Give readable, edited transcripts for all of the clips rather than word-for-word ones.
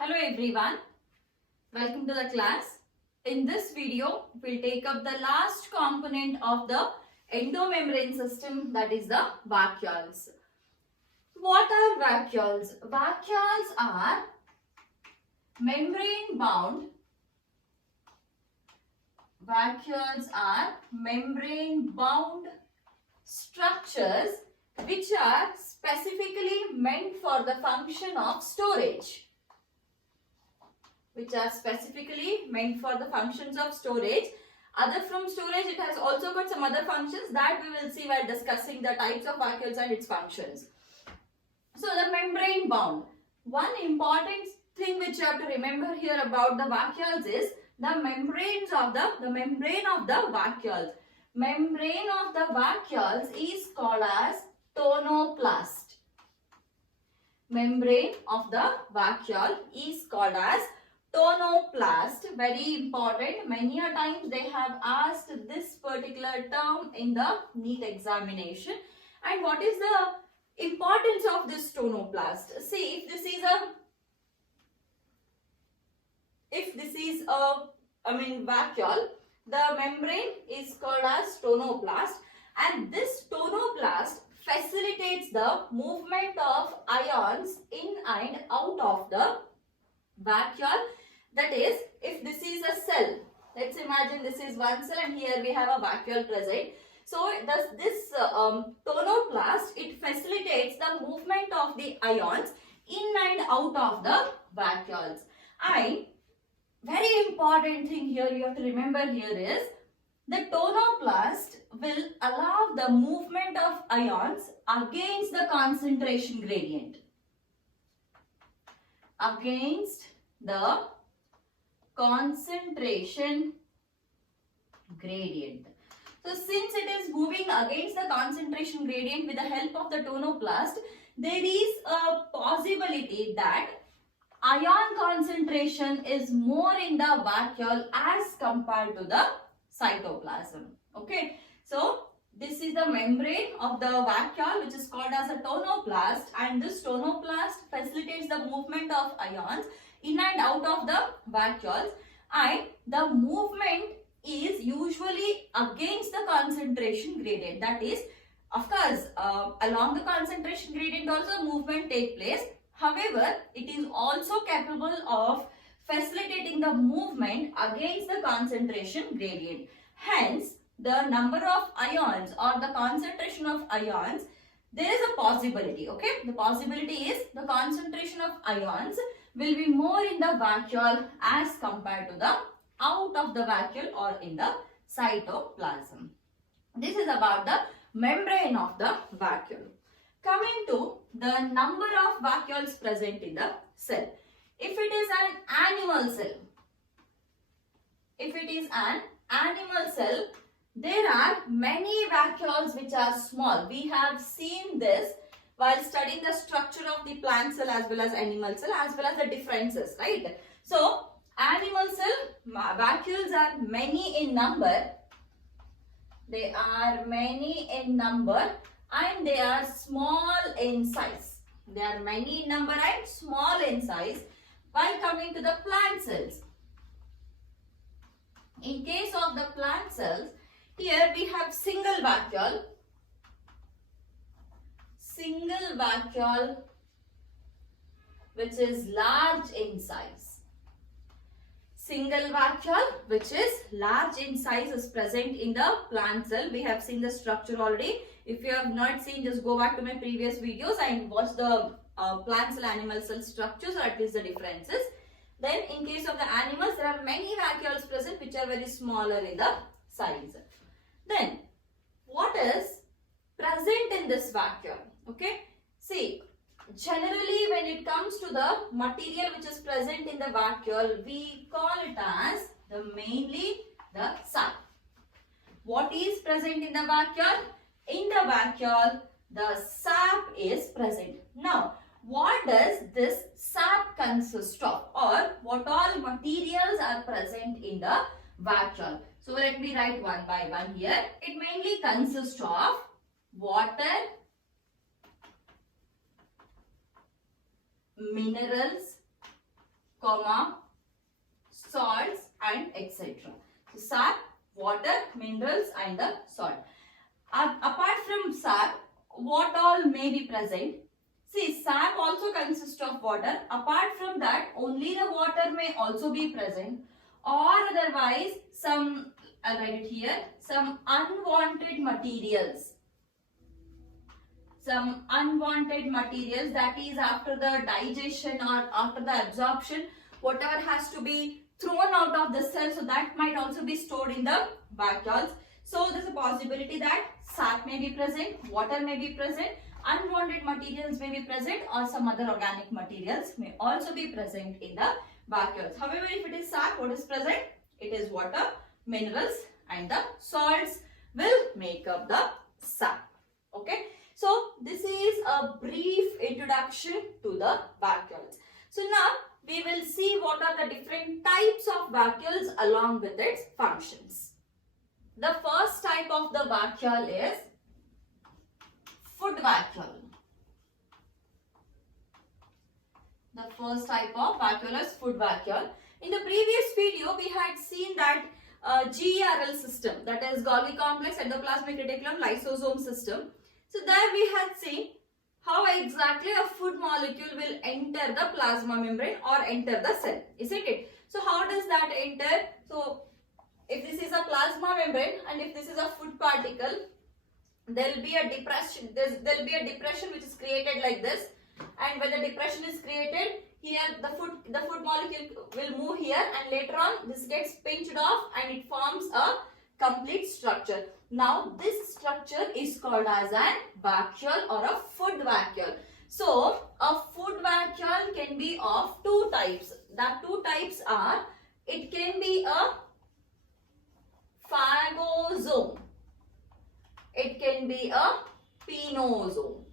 Hello everyone, welcome to the class. In this video, we'll take up the last component of the endomembrane system, that is the vacuoles. What are vacuoles? Vacuoles are membrane bound structures which are specifically meant for the function of storage. Other from storage, it has also got some other functions that we will see while discussing the types of vacuoles and its functions. So the membrane bound. One important thing which you have to remember here about the vacuoles is the membrane of the vacuoles. Membrane of the vacuoles is called as tonoplast. Membrane of the vacuole is called as tonoplast. Very important. Many a times they have asked this particular term in the NEET examination. And what is the importance of this tonoplast? See, if this is a vacuole, the membrane is called as tonoplast, and this tonoplast facilitates the movement of ions in and out of the vacuole. That is, if this is a cell, let's imagine this is one cell and here we have a vacuole present. So this tonoplast, it facilitates the movement of the ions in and out of the vacuoles. And very important thing here you have to remember here is the tonoplast will allow the movement of ions against the concentration gradient. So since it is moving against the concentration gradient with the help of the tonoplast, there is a possibility that ion concentration is more in the vacuole as compared to the cytoplasm. Okay, so this is the membrane of the vacuole which is called as a tonoplast, and this tonoplast facilitates the movement of ions in and out of the vacuoles, and the movement is usually against the concentration gradient. That is, of course, along the concentration gradient also movement take place. However, it is also capable of facilitating the movement against the concentration gradient. Hence, the number of ions or the concentration of ions, there is a possibility. Okay, the possibility is the concentration of ions will be more in the vacuole as compared to the out of the vacuole or in the cytoplasm. This is about the membrane of the vacuole. Coming to the number of vacuoles present in the cell. If it is an animal cell, there are many vacuoles which are small. We have seen this while studying the structure of the plant cell as well as animal cell, as well as the differences, right? So, animal cell vacuoles are many in number. They are many in number and they are small in size. They are many in number and small in size. While coming to the plant cells, in case of the plant cells, here we have single vacuole which is large in size. Single vacuole which is large in size is present in the plant cell. We have seen the structure already. If you have not seen, just go back to my previous videos and watch the plant cell, animal cell structures, or at least the differences. Then in case of the animals, there are many vacuoles present which are very smaller in the size. Then what is present in this vacuole? Okay, see, generally when it comes to the material which is present in the vacuole, we call it as mainly the sap. What is present in the vacuole? In the vacuole, the sap is present. Now, what does this sap consist of, or what all materials are present in the vacuole? So, let me write one by one here. It mainly consists of water, minerals, comma, salts and etc. So sap, water, minerals and the salt. Apart from sap, what all may be present? See, sap also consists of water. Apart from that, only the water may also be present, or otherwise some, I'll write it here, some unwanted materials. Some unwanted materials, that is after the digestion or after the absorption, whatever has to be thrown out of the cell, so that might also be stored in the vacuoles. So there's a possibility that sap may be present, water may be present, unwanted materials may be present, or some other organic materials may also be present in the vacuoles. However, if it is sap, what is present? It is water, minerals and the salts will make up the sap. Okay. So this is a brief introduction to the vacuoles. So now we will see what are the different types of vacuoles along with its functions. The first type of the vacuole is food vacuole. The first type of vacuole is food vacuole. In the previous video, we had seen that GERL system, that is Golgi complex, endoplasmic reticulum, lysosome system. So there we had seen how exactly a food molecule will enter the plasma membrane or enter the cell, isn't it? So how does that enter? So if this is a plasma membrane and if this is a food particle, there will be a depression. There will be a depression which is created like this, and when the depression is created, here the food molecule will move here, and later on this gets pinched off and it forms a complete structure. Now this structure is called as a vacuole or a food vacuole. So a food vacuole can be of two types. The two types are, it can be a phagosome, it can be a pinosome.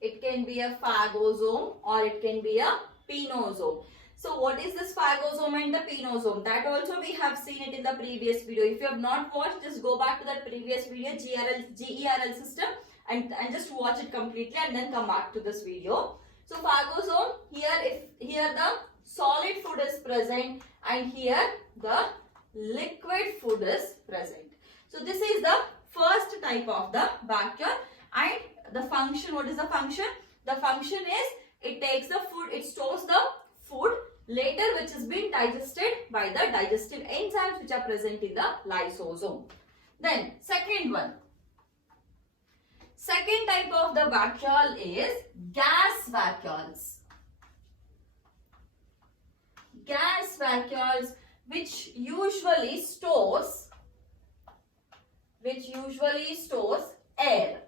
It can be a phagosome or it can be a pinosome. So what is this phagosome and the pinosome? That also we have seen it in the previous video. If you have not watched, just go back to that previous video, GERL system, and just watch it completely and then come back to this video. So phagosome, here the solid food is present and here the liquid food is present. So this is the first type of the vacuole, and the function, what is the function? The function is, it takes the food, it stores the food later which has been digested by the digestive enzymes which are present in the lysosome. Then second one. Second type of the vacuole is gas vacuoles. Gas vacuoles which usually stores air.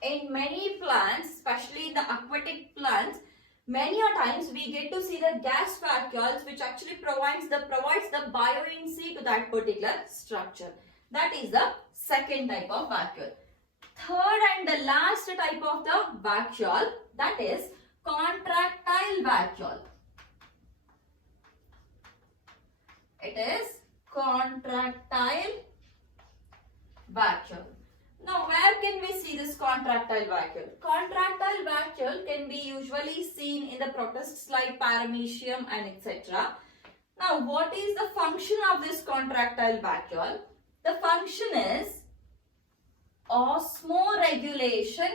In many plants, especially in the aquatic plants, many a times we get to see the gas vacuoles which actually provides the buoyancy to that particular structure. That is the second type of vacuole. Third and the last type of the vacuole, that is contractile vacuole. It is contractile vacuole. Now, where can we see this contractile vacuole? Contractile vacuole can be usually seen in the protists like paramecium and etc. Now, what is the function of this contractile vacuole? The function is osmoregulation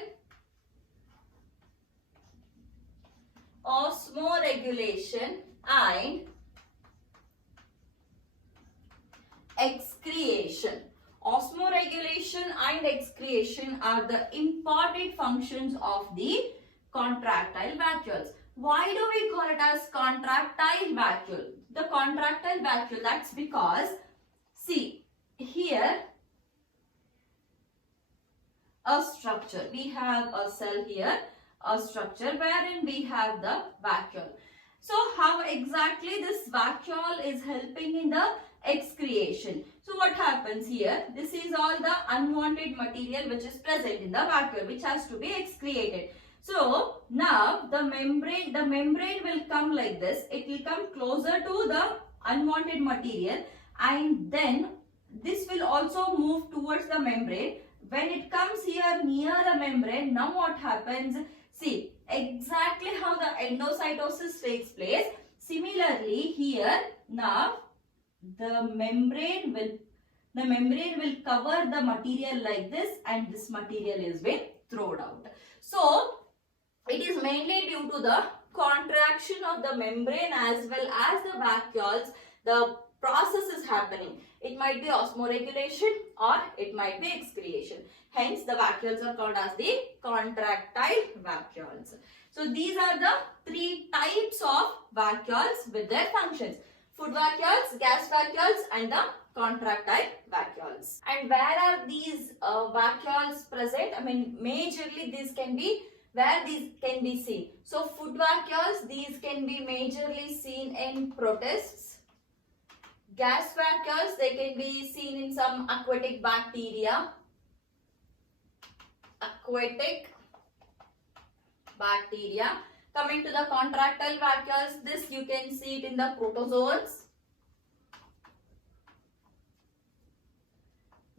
and excretion. Osmoregulation and excretion are the important functions of the contractile vacuoles. Why do we call it as contractile vacuole? The contractile vacuole, that's because, see, here a structure, we have a cell here, a structure wherein we have the vacuole. So how exactly this vacuole is helping in the excretion? So what happens here? This is all the unwanted material which is present in the vacuole, which has to be excreted. So now the membrane will come like this. It will come closer to the unwanted material, and then this will also move towards the membrane. When it comes here near the membrane, now what happens? See exactly how the endocytosis takes place. Similarly, here now the membrane will cover the material like this, and this material is being thrown out. So it is mainly due to the contraction of the membrane as well as the vacuoles. The process is happening. It might be osmoregulation or it might be excretion. Hence, the vacuoles are called as the contractile vacuoles. So, these are the three types of vacuoles with their functions: food vacuoles, gas vacuoles, and the contractile vacuoles. And where are these vacuoles present? I mean, majorly these can be where these can be seen. So, food vacuoles, these can be majorly seen in protists. Gas vacuoles, they can be seen in some aquatic bacteria. Coming to the contractile vacuoles, this you can see it in the protozoans.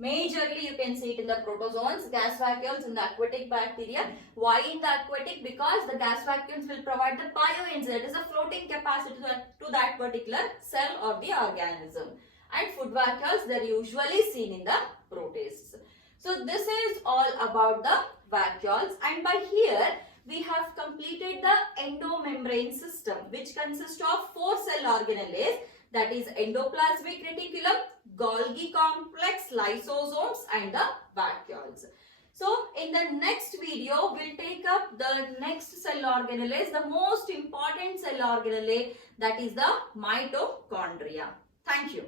Majorly you can see it in the protozoans, gas vacuoles in the aquatic bacteria. Why in the aquatic? Because the gas vacuoles will provide the bioenzyme, that is a floating capacity to that particular cell or the organism. And food vacuoles, they are usually seen in the protists. So this is all about the vacuoles, and by here we have completed the endomembrane system, which consists of 4 cell organelles, that is endoplasmic reticulum, Golgi complex, lysosomes, and the vacuoles. So in the next video, we'll take up the next cell organelle, the most important cell organelle, that is the mitochondria. Thank you.